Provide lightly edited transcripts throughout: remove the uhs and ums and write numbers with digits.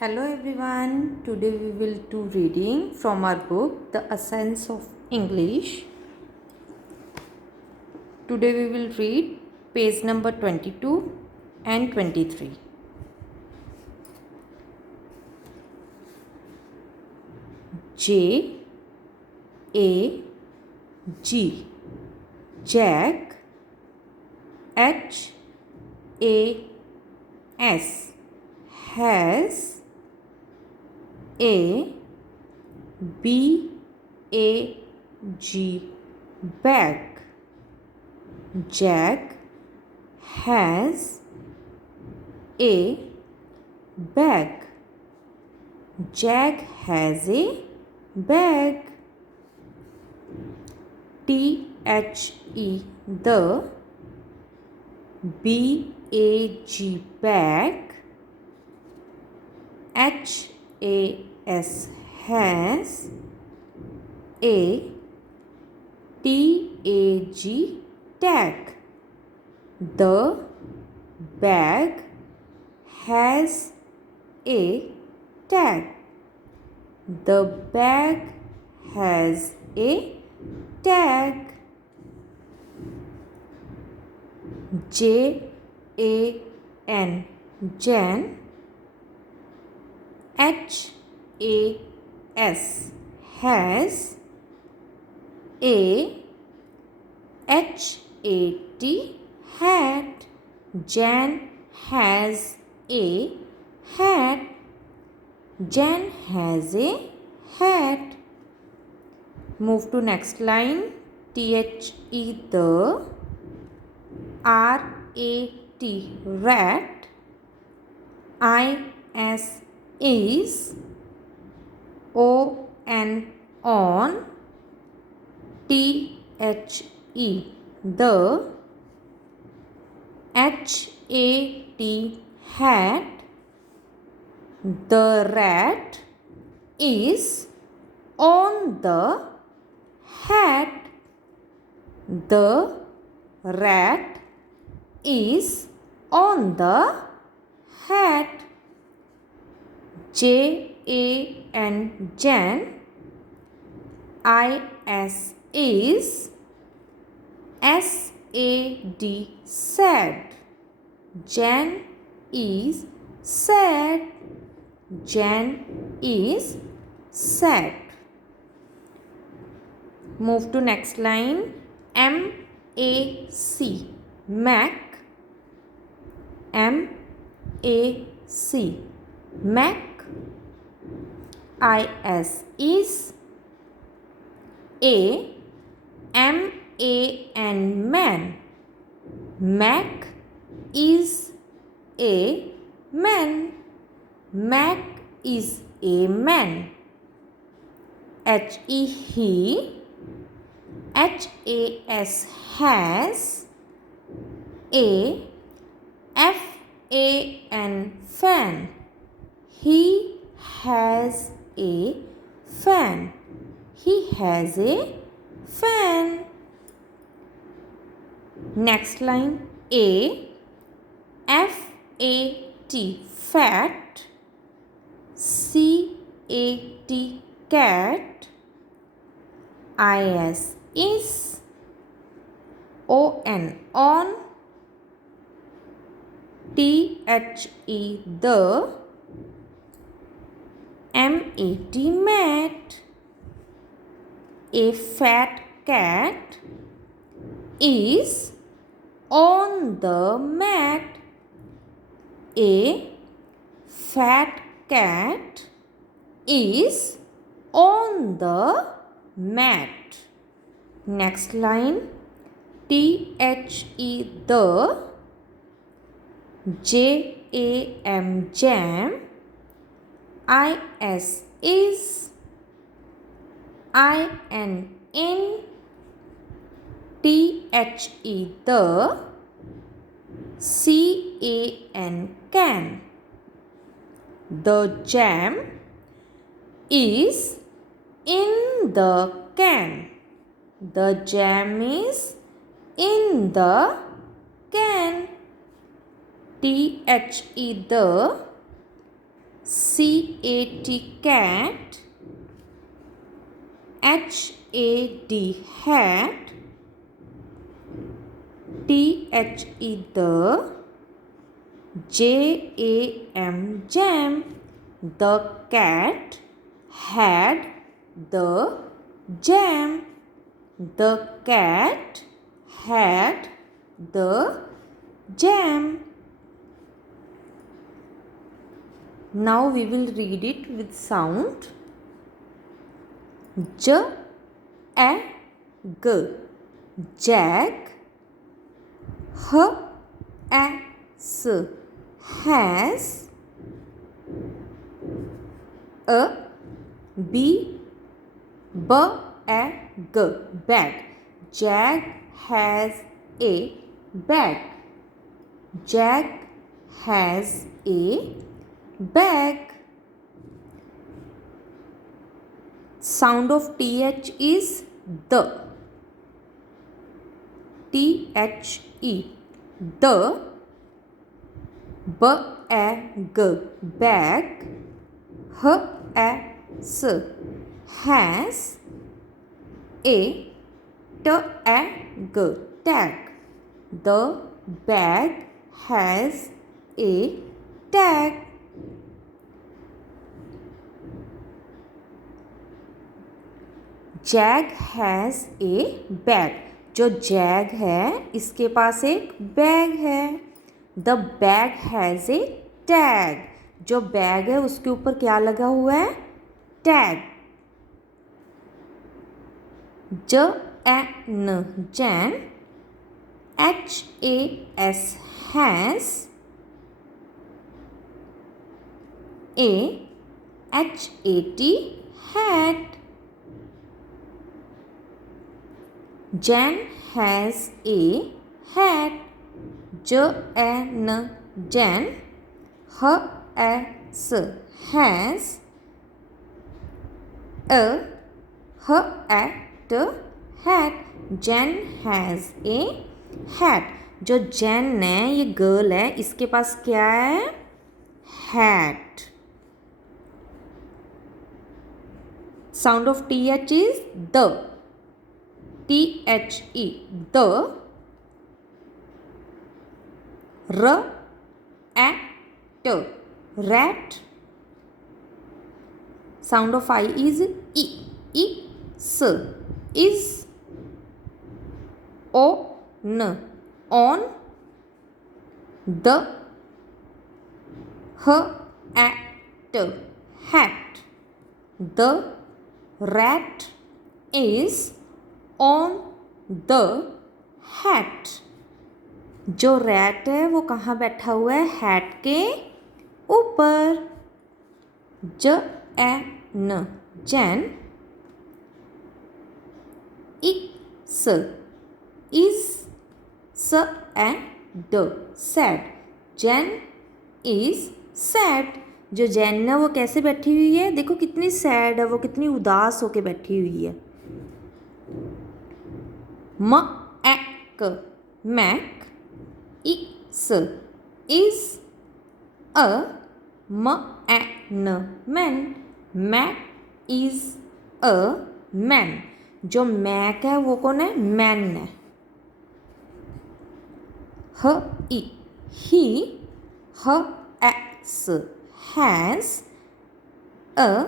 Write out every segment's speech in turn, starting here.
Hello everyone. Today we will do reading from our book The Essence of English. Today we will read page number 22 and 23. J A G Jag. H A S has. A B A G bag. Jag has a bag. Jag has a bag. The B-A-G bag. H-A-S has. A T-A-G tag. The bag has a tag. The bag has a tag. Jan. Jan. Has. Has. A Hat. Hat. Jan has a hat. Jan has a hat. Move to next line. The rat. Rat. Is on. The hat. The rat is on the hat. The rat is on the hat. Jan. Is. Sad. Jan is sad. Jan is sad. Move to next line. Mac. Mac. Mac. Is. Man. Mac is a man. Mac is a man. He. Has. Has. A fan. He has a fan. He has a fan. Next line. Fat. Fat. Cat. Is. On. The. Mat. A fat cat is on the mat. A fat cat is on the mat. Next line. The jam. Is. In. The can. The jam is in the can. The jam is in the can. The C-A-T cat, H-A-D hat, T-H-E the, J-A-M jam. The cat had the jam. The cat had the jam. Now we will read it with sound. Jag, jag. Has, has. A, bag, bag. Jag has a bag. Jag has a bag. Sound of th is the. The, the. Bag, bag. Has, has. A, tag, tag. The bag has a tag. Zag has a bag. जो zag है इसके पास एक bag है. The bag has a tag. जो bag है उसके ऊपर क्या लगा हुआ है? Tag. Jain, Jain. HAS, has. HAT, hat. Jan has a hat. Jan, Jan. Has, has. A, hat, hat. Jan has a hat. जो जैन है ये गर्ल है, इसके पास क्या है? Hat. Sound of th is the. THE the. Rat, rat. Sound of I is E. Is, is. On, on. The, hat, hat. The rat is on the hat. जो rat है वो कहाँ बैठा हुआ है? हैट के ऊपर. जैन, जैन. इस, is. Sad, sad. Jain is sad. जो जैन है वो कैसे बैठी हुई है? देखो कितनी सैड है, वो कितनी उदास होके बैठी हुई है. Mac, Mac. Is, is. A man, man. Mac is a man. जो मैक है वो कौन है? मैन है. He has, has. A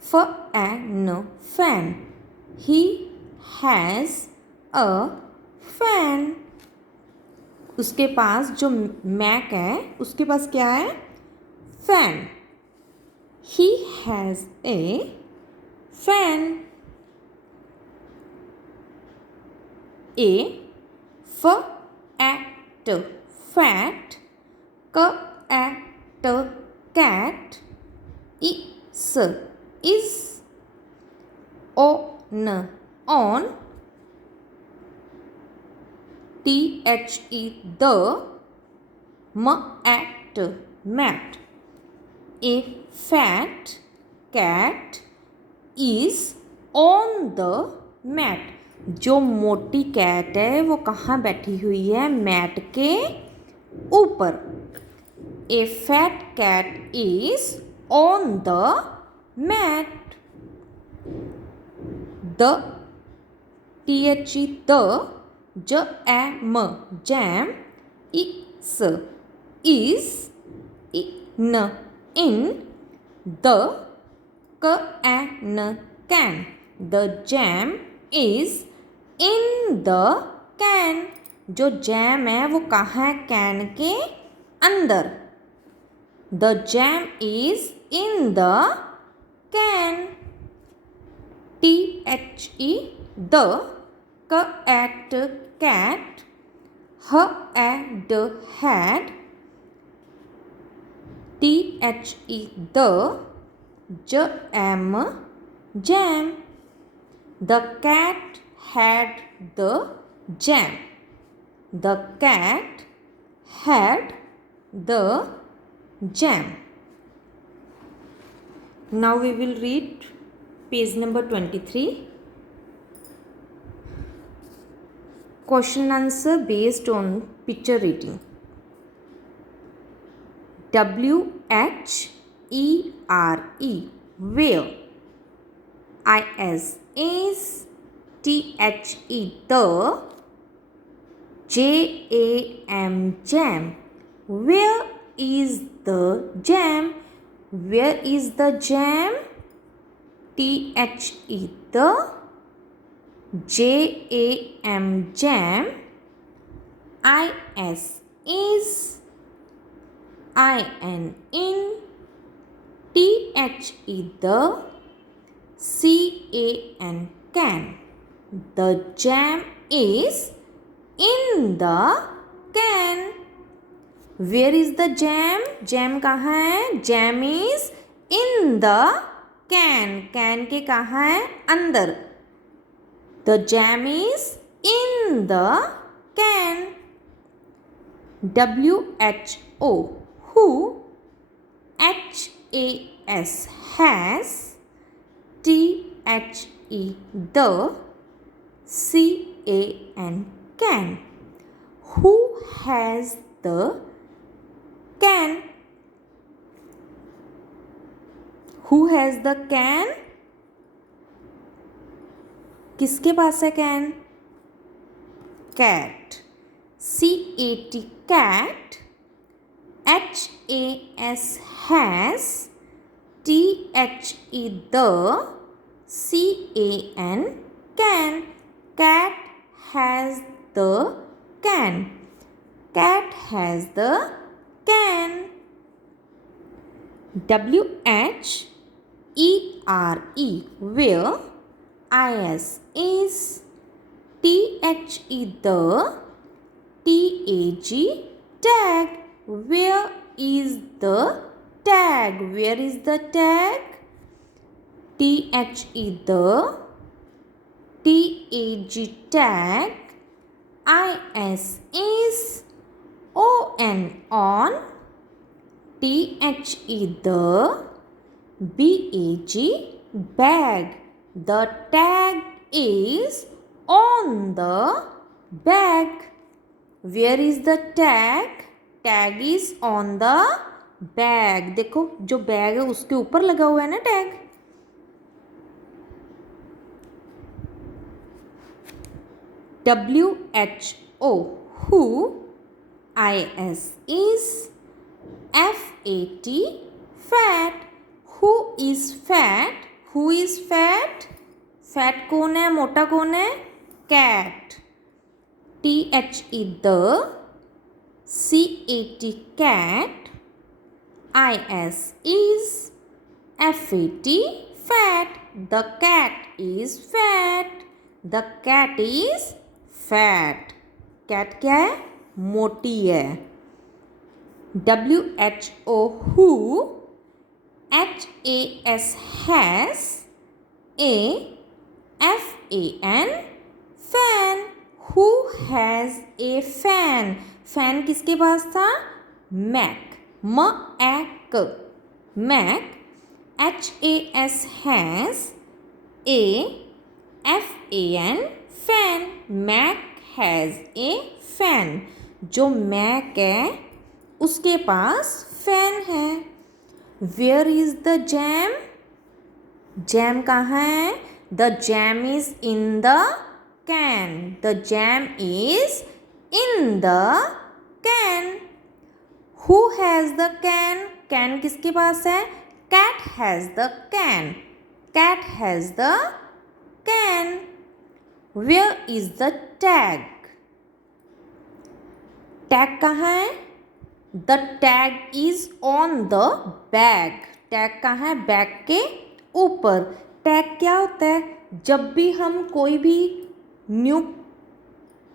fan, fan. He has a fan. उसके पास जो मैक है उसके पास क्या है? Fan. He has a fan. A fat, fat. Cat, cat. Is, is. On, on. THE the. Mat, mat. A fat cat is on the mat. जो मोटी कैट है वो कहाँ बैठी हुई है? मैट के ऊपर. A fat cat is on the mat. The the jam jam is in the can. The jam is in the can. जो जैम है वो कहाँ है? कैन के अंदर. The jam is in the can. the at cat, had had, the jam jam. The cat had the jam. The cat had the jam. Now we will read page number 23. Question and answer based on picture reading. WHERE, where. is the jam jam. Where is the jam? Where is the jam? the jam jam. is in the can. The jam is in the can. Where is the jam? Jam कहाँ है? Jam is in the can. Can के कहाँ है? अंदर. The jam is in the can. WHO, who. has. the can. Who has the can? Who has the can? किसके पास है can? cat. cat. has. the can. Cat has the can. Cat has the can. where. is the tag. Where is the tag? Where is the tag? the tag. is on. the bag. The tag is on the bag. Where is the tag? Tag is on the bag. देखो जो bag है उसके ऊपर लगा हुआ है ना tag. WHO, who. is fat. Who is fat? Who is fat? Fat कौन है? मोटा कौन है? cat. the cat. is fat. The cat is fat. The cat is fat. cat क्या है? मोटी है. WHO, who. has. fan. Who has a fan? fan किसके पास था? Mac. Mac. has a fan. Mac has a fan. जो Mac है उसके पास फैन है. Where is the jam? Jam कहाँ है? The jam is in the can. The jam is in the can. Who has the can? Can किसके पास है? Cat has the can. Cat has the can. Where is the tag? Tag कहाँ है? The tag is on the bag. Tag कहाँ है? Bag के ऊपर. Tag क्या होता है? जब भी हम कोई भी न्यू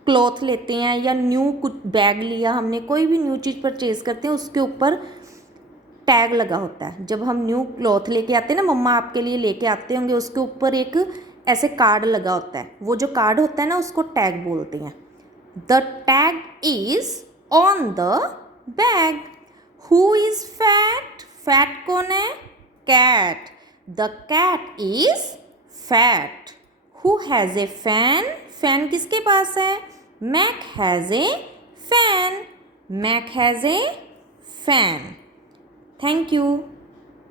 क्लॉथ लेते हैं या न्यू कुछ बैग लिया हमने, कोई भी न्यू चीज़ परचेज़ करते हैं, उसके ऊपर टैग लगा होता है. जब हम न्यू क्लॉथ लेके आते हैं ना, मम्मा आपके लिए लेके आते होंगे, उसके ऊपर एक ऐसे कार्ड लगा होता है. वो जो कार्ड होता है ना, उसको टैग बोलते हैं. The tag is on the bag. Who is fat? Fat कौन है? Cat. The cat is fat. Who has a fan? Fan किसके पास है? Mac has a fan. Mac has a fan. Thank you.